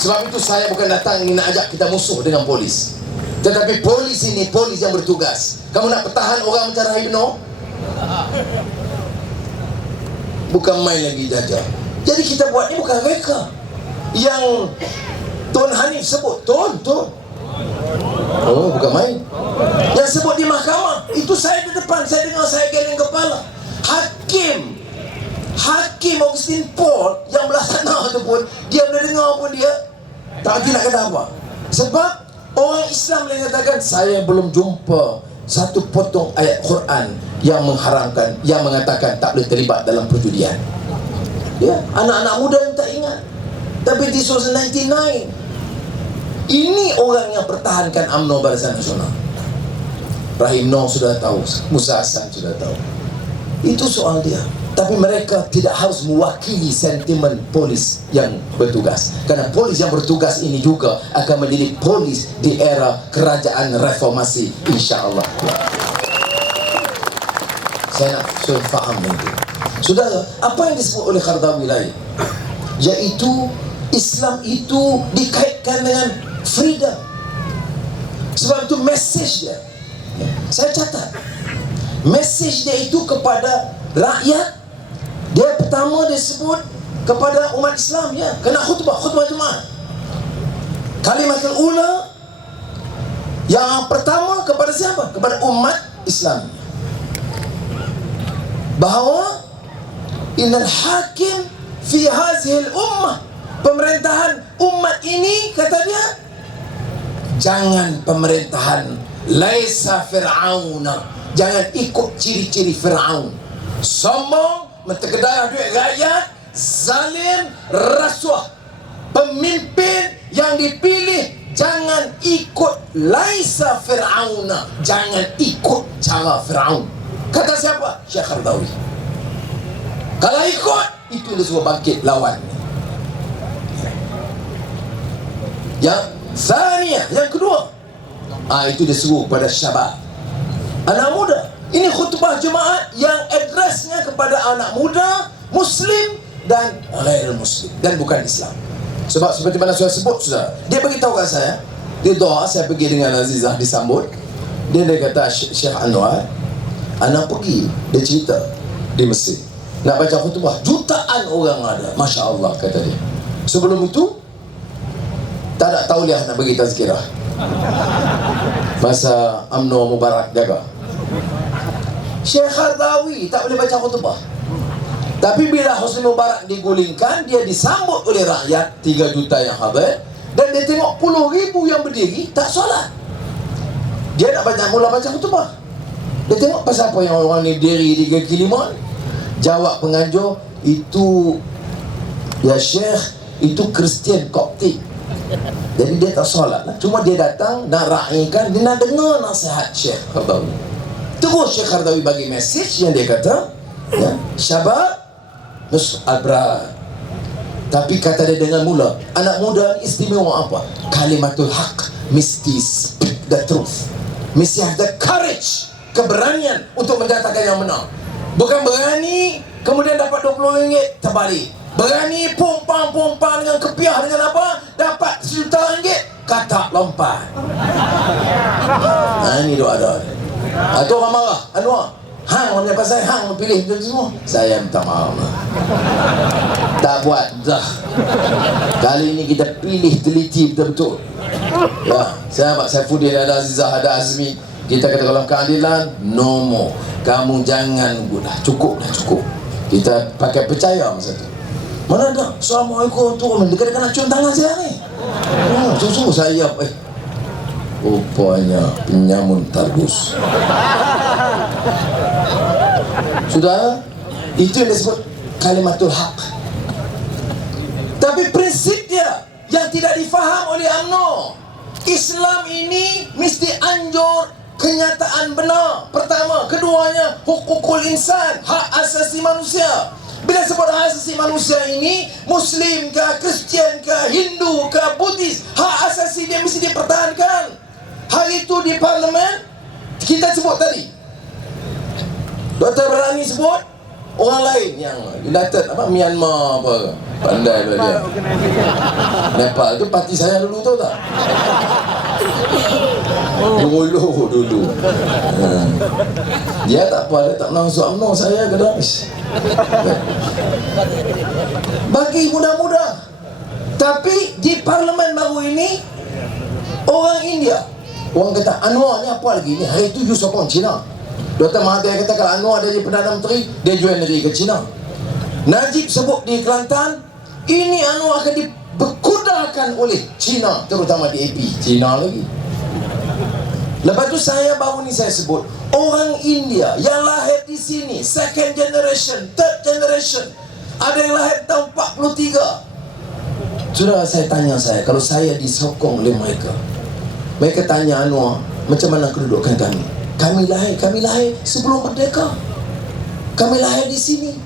Sebab itu saya bukan datang ingin nak ajak kita musuh dengan polis, tetapi polis ini polis yang bertugas. Kamu nak pertahan orang macam Rahimno, bukan main lagi jajah. Jadi kita buat ni bukan reka. Yang Tun Hanif sebut, Tun oh bukan main. Yang sebut di mahkamah, itu saya di depan, saya dengar, saya geleng kepala. Hakim Augustine Paul yang belah sana tu pun, dia boleh dengar pun dia tak nak kata apa. Sebab orang Islam yang katakan, saya belum jumpa satu potong ayat Quran yang mengharamkan, yang mengatakan tak boleh terlibat dalam perjudian. Ya, anak-anak muda yang tak ingat. Tapi di 1999, ini orang yang pertahankan UMNO Barisan Nasional. Rahim Noh sudah tahu, Musa Hasan sudah tahu. Itu soal dia. Tapi mereka tidak harus mewakili sentimen polis yang bertugas. Karena polis yang bertugas ini juga akan menjadi polis di era kerajaan reformasi, insya-Allah. Saya nak suruh faham nanti. Saudara, apa yang disebut oleh Qaradawi lain, yaitu Islam itu dikaitkan dengan freedom. Sebab itu message dia, saya catat, message dia itu kepada rakyat. Dia pertama dia sebut kepada umat Islam, ya, kena khutbah Jumaat. Kalimatul ula yang pertama kepada siapa? Kepada umat Islam. Bahawa innal hakim fi hazihil ummah, pemerintahan umat ini, kata dia, jangan pemerintahan laisa fir'auna, jangan ikut ciri-ciri Fir'aun, sombong, menterkedah duit rakyat, zalim, rasuah. Pemimpin yang dipilih jangan ikut laisa fir'auna, jangan ikut cara Fir'aun. Kata siapa? Syekh Qaradawi. Kalau ikut, itu dia suruh bangkit lawan. Yang Zaniyah, yang kedua, itu dia suruh pada syabab, anak muda. Ini khutbah Jumaat yang addressnya kepada anak muda Muslim dan ghair Muslim, dan bukan Islam. Sebab seperti mana saya sebut, sudah dia beritahu kat saya, dia doa, saya pergi dengan Azizah disambut. Dia kata, Syekh Anwar, anak pergi, dia cerita di Mesir nak baca khutbah, jutaan orang ada, Masya Allah, kata dia. Sebelum itu tak ada tauliah nak bagi tazkirah. Masa UMNO Mubarak jaga, Syekh Qaradawi tak boleh baca khutbah. Tapi bila Hosni Mubarak digulingkan, dia disambut oleh rakyat 3 juta yang hadir, dan dia tengok puluh ribu yang berdiri tak solat. Dia nak mula baca khutbah. Dia tengok pasal apa yang orang ni berdiri di kaki lima. Jawab penganjur, itu ya Syekh, itu Kristian Koptik. Jadi dia tak solat lah. Cuma dia datang nak raikan, dia nak dengar nasihat Syekh Qaradawi. Terus Syekh Qaradawi bagi message yang dia kata, ya, syabab nus al-brad. Tapi kata dia dengan mula, anak muda istimewa apa? Kalimatul haq, mesti speak the truth, mesti have the courage, keberanian untuk menyatakan yang benar. Bukan berani kemudian dapat RM20 terbalik. Berani pompang dengan kepiah, dengan apa? Dapat RM1 juta, kata lompat. Ini doa-doa. Atau orang marah, Anwar, hang orang pasal hang pilih macam semua. Saya minta maaf, tak buat dah. Kali ini kita pilih teliti betul-betul. Ya, saya Pak Saifuddin, ada Azizah, ada Azmi. Kita kata dalam keadilan, no more. Kamu jangan, cukup. Kita pakai percaya masa tu. Mana ada Assalamualaikum tu, dekat-dekat nak cium tangan saya ni. Sungguh saya rupanya penyamun tarbus. Sudah, itu yang disebut kalimatul haq. Tapi prinsip dia yang tidak difaham oleh UMNO. Islam ini mesti anjur kenyataan benar, pertama. Keduanya, hukukul insan, hak asasi manusia. Bila sebut hak asasi manusia ini, Muslim ke, Kristian ke, Hindu ke, Buddhis, hak asasi dia mesti dipertahankan. Hari itu di parlimen kita sebut tadi, Dr. Berani sebut, Orang lain yang United Myanmar apa, pandai lah dia. Nepal tu parti saya dulu, tahu tak? Dulu. Dia tak apa, dia tak nak masuk UMNO, saya ke Daesh. Bagi muda-muda. Tapi di parlimen baru ini, orang India, orang kata Anwar ni apa lagi ni? Hari tu you sokong Cina. Dr. Mahathir kata kalau Anwar jadi Perdana Menteri, dia jual negeri ke Cina. Najib sebut di Kelantan, ini Anwar akan diberkudakan oleh Cina, terutama di AP. Cina lagi. Lepas tu saya baru ni saya sebut, orang India yang lahir di sini, second generation, third generation, ada yang lahir tahun 43. Sudah saya tanya kalau saya disokong oleh mereka, mereka tanya Anwar, macam mana kedudukan kami? Kami lahir sebelum merdeka. Kami lahir di sini.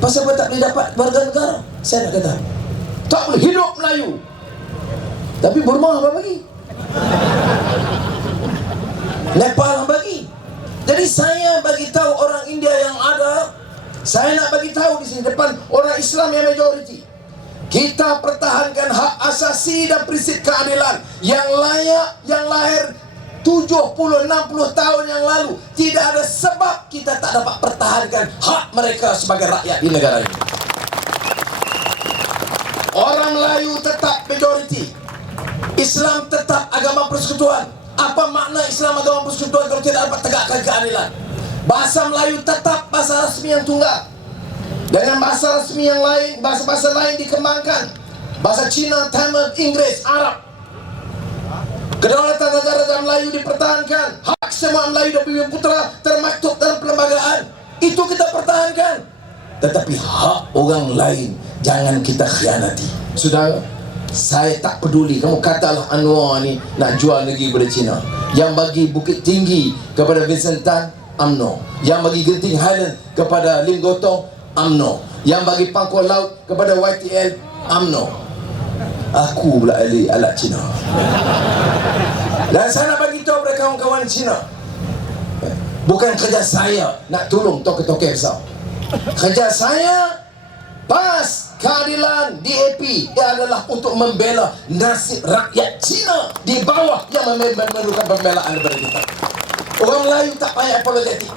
Pasal apa tak boleh dapat warga negara? Saya nak kata, tak boleh hidup Melayu. Tapi Burma apa bagi? Nepal bagi. Jadi saya bagi tahu orang India yang ada, saya nak bagi tahu di sini depan orang Islam yang majoriti. Kita pertahankan hak asasi dan prinsip keadilan yang layak, yang lahir 70-60 tahun yang lalu. Tidak ada sebab kita tak dapat pertahankan hak mereka sebagai rakyat di negara ini. Orang Melayu tetap majoriti, Islam tetap agama persekutuan. Apa makna Islam agama persekutuan kalau tidak dapat tegakkan keadilan? Bahasa Melayu tetap bahasa rasmi yang tunggal, dengan bahasa rasmi yang lain, bahasa-bahasa lain dikembangkan. Bahasa Cina, Tamil, Inggeris, Arab. Kedaulatan negara Melayu dipertahankan. Hak semua Melayu dan Bumi Putra termaktub dalam perlembagaan. Itu kita pertahankan. Tetapi hak orang lain jangan kita khianati. Saudara, saya tak peduli kamu katalah Anwar ni nak jual negeri kepada Cina. Yang bagi Bukit Tinggi kepada Vincent Tan, UMNO. Yang bagi Genting Highland kepada Lim Gotong, UMNO. Yang bagi Pangkor Laut kepada YTL, UMNO. Aku pula alat Cina. Dan saya nak bagi tahu kepada kawan-kawan Cina, bukan kerja saya nak tolong tokoh-tokoh besar. Kerja saya pas keadilan DAP, ia adalah untuk membela nasib rakyat Cina di bawah yang memerlukan pembelaan daripada kita. Orang Melayu tak payah apologetik.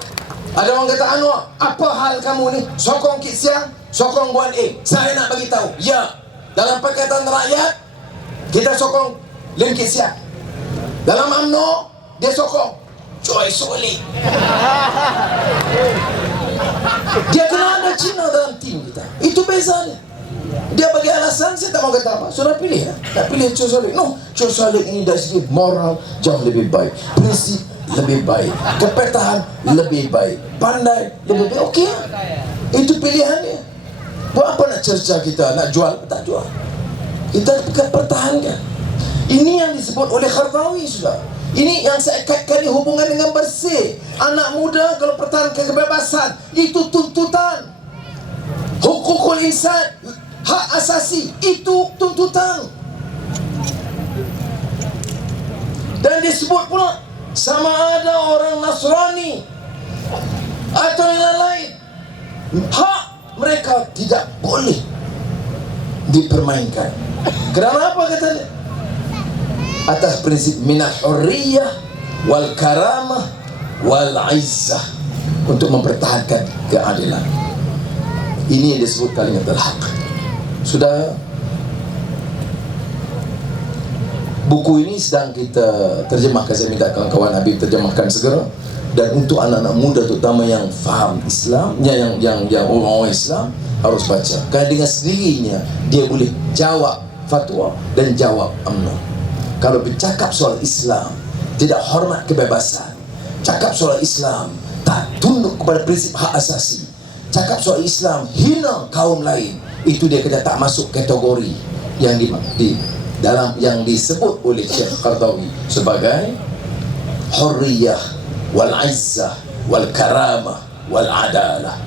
Ada orang kata, Anwar, apa hal kamu ni? Sokong Kit Siang, sokong Guan A. Saya nak bagi tahu, ya, dalam Pakatan Rakyat kita sokong Lim Kit Siang. Dalam UMNO dia sokong Choi Solik. Dia kena ada Cina dalam tim kita. Itu bezanya. Dia bagi alasan, saya tak mau kata apa. Sudah pilih ya. Tak pilih Choi Solik. No, Choi Solik ini dari segi moral jauh lebih baik, prinsip lebih baik, kepetahan lebih baik, pandai lebih baik. Okey, itu pilihannya. Buat apa nak cerca kita, nak jual? Tak jual. Kita pertahankan. Ini yang disebut oleh Qaradawi, sudah. Ini yang saya kaitkan hubungan dengan bersih. Anak muda kalau pertahankan kebebasan, itu tuntutan. Hukukul insan, hak asasi, itu tuntutan. Dan disebut pula, sama ada orang Nasrani atau yang lain, hak mereka tidak boleh dipermainkan. Kerana apa katanya? Atas prinsip minal hurriyah wal karamah wal izzah, untuk mempertahankan keadilan. Ini yang disebut kalimatul haq. Sudah, buku ini sedang kita terjemahkan. Saya minta kawan-kawan Habib terjemahkan segera. Dan untuk anak-anak muda terutama yang faham Islam, yang orang-orang Islam harus baca. Kerana dengan sendirinya dia boleh jawab fatwa dan jawab UMNO. Kalau bercakap soal Islam, tidak hormat kebebasan, cakap soal Islam, tak tunduk kepada prinsip hak asasi, cakap soal Islam, hina kaum lain, itu dia kena tak masuk kategori yang dalam yang disebut oleh Syekh Qaradawi sebagai hurriyah wal izzah wal karamah wal adalah.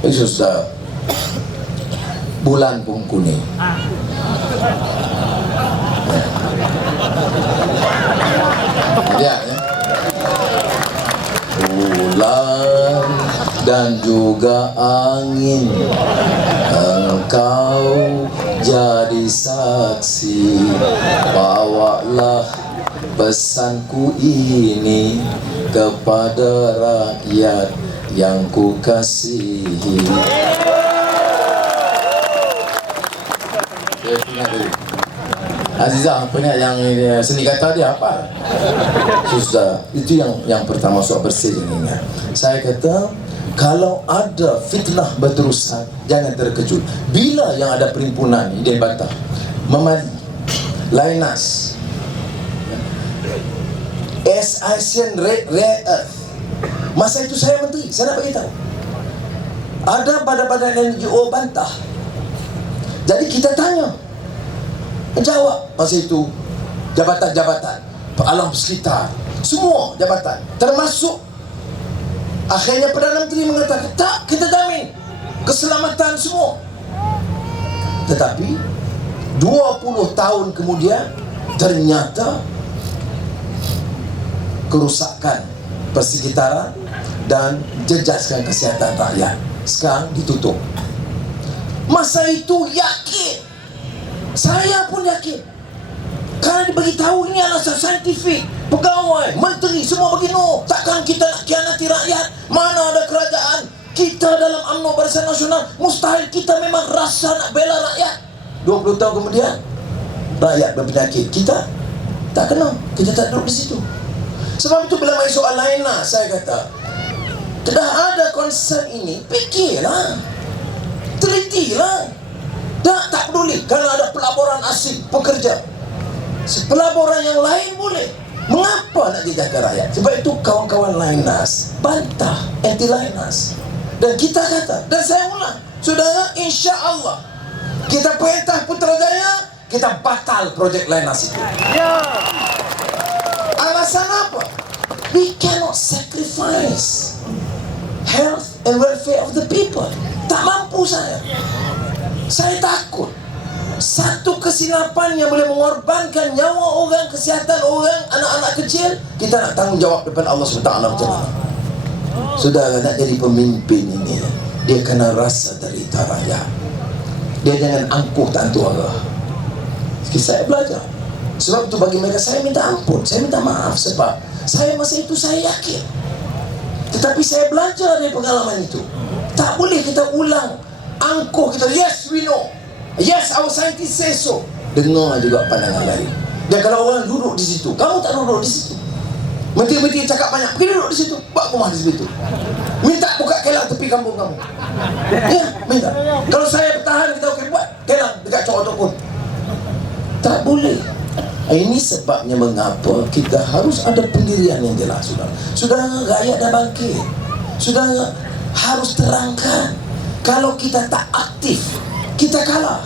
Itu sudah bulan pun kuning. Ya, ya. Bulan dan juga angin. Engkau jadi saksi, bawalah pesanku ini kepada rakyat yang ku kasihi. Saya punya dulu. Azizah punya yang seni kata dia apa? Susah. Itu yang pertama soal bersih ini. Saya kata kalau ada fitnah berterusan, jangan terkejut. Bila yang ada perhimpunan ini dia bantah, Memali, Lainas, Asian Rare Earth. Masa itu saya menteri, saya nak beritahu. Ada badan-badan NGO bantah. Jadi kita tanya, jawab masa itu jabatan-jabatan alam sekitar, semua jabatan, termasuk akhirnya Perdana Menteri mengatakan tak, kita jamin keselamatan semua. Tetapi 20 tahun kemudian ternyata kerusakan persekitaran dan jejaskan kesihatan rakyat sekarang ditutup. Masa itu yakin, saya pun yakin, karena diberitahu ini alasan saintifik, pegawai, menteri semua begini. Takkan kita nak khianati rakyat? Mana ada kerajaan kita dalam UMNO Barisan Nasional, mustahil kita memang rasa nak bela rakyat. 20 tahun kemudian rakyat berpenyakit, kita tak kena, kita tak duduk di situ. Sebab itu bila main soal lain lah, saya kata dah ada concern ini, fikirlah, telitilah. Tak peduli kalau ada pelaburan asing pekerja, pelaburan yang lain boleh. Mengapa nak jejaka rakyat? Sebab itu kawan-kawan Lainas bantah, anti Lainas. Dan kita kata, dan saya ulang, saudara, insya Allah kita perintah Putrajaya, kita batal projek Lainas itu. Alasan apa? We cannot sacrifice health and welfare of the people. Tak mampu saya. Saya takut satu kesilapan yang boleh mengorbankan nyawa orang, kesihatan orang, anak-anak kecil, kita nak tanggung jawab depan Allah SWT macam mana? Saudara, nak jadi pemimpin ini, dia kena rasa derita rakyat. Dia jangan angkuh tantu Allah. Saya belajar. Sebab itu bagi mereka saya minta ampun, saya minta maaf. Sebab saya masa itu saya yakin. Tetapi saya belajar dari pengalaman itu. Tak boleh kita ulang angkuh kita, yes we know, yes our scientists say so. Dengar juga pandangan lain. Dan kalau orang duduk di situ, kamu tak duduk di situ. Menteri-menteri cakap banyak, pergi duduk di situ, buat rumah di situ. Minta buka kelang tepi kampung kamu. Ya, minta. Kalau saya bertahan, kita okey buat kelang dekat Cok Otokun. Tak boleh. Ini sebabnya mengapa kita harus ada pendirian yang jelas, saudara. Saudara, rakyat dah bangkit. Saudara harus terangkan. Kalau kita tak aktif, kita kalah.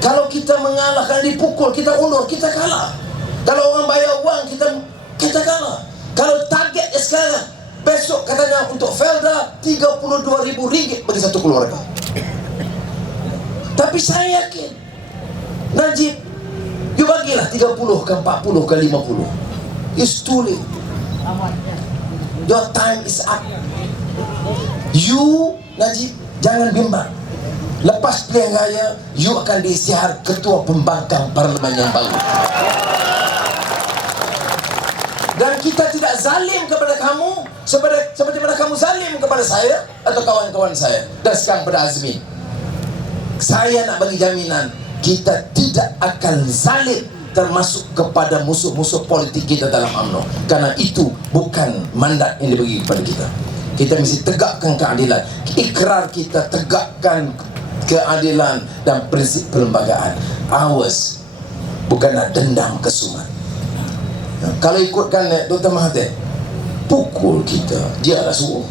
Kalau kita mengalah, kalau dipukul, kita undur, kita kalah. Kalau orang bayar uang, kita kalah. Kalau targetnya sekarang, besok katanya untuk Felda RM32,000 bagi satu keluarga. Tapi saya yakin Najib, you bagilah 30 ke 40 ke 50. It's too late. Your time is up. You, Najib, jangan bimbang. Lepas pilihan raya, you akan diisytihar ketua pembangkang parlimen yang baru. Dan kita tidak zalim kepada kamu seperti mana kamu zalim kepada saya atau kawan-kawan saya. Dan sekarang pada Azmi, saya nak bagi jaminan kita tidak akan zalim termasuk kepada musuh-musuh politik kita dalam UMNO. Karena itu bukan mandat yang diberi kepada kita. Kita mesti tegakkan keadilan. Ikrar kita tegakkan keadilan dan prinsip perlembagaan. Ours bukan nak dendam kesumat. Kalau ikutkan Dr. Mahathir, pukul kita, dia lah suruh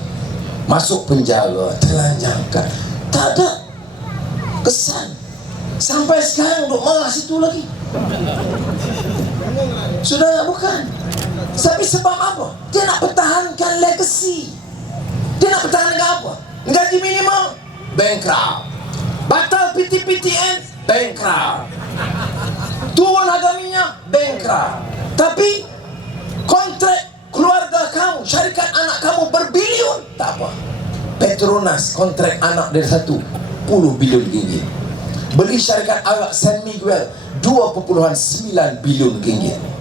masuk penjara, telanjangkan, tak ada kesan. Sampai sekarang duk marah situ lagi. Sudah bukan. Tapi sebab apa? Dia nak pertahankan legacy. Dia nak pertahankan apa? Gaji minimum, bankrupt. Batal PT-PTN, bankrupt. Turun harga minyak, bankrupt. Tapi kontrak keluarga kamu, syarikat anak kamu berbilion, tak apa. Petronas kontrak anak dari 10 bilion ringgit. Beli syarikat Arak San Miguel 2,9 bilion ringgit.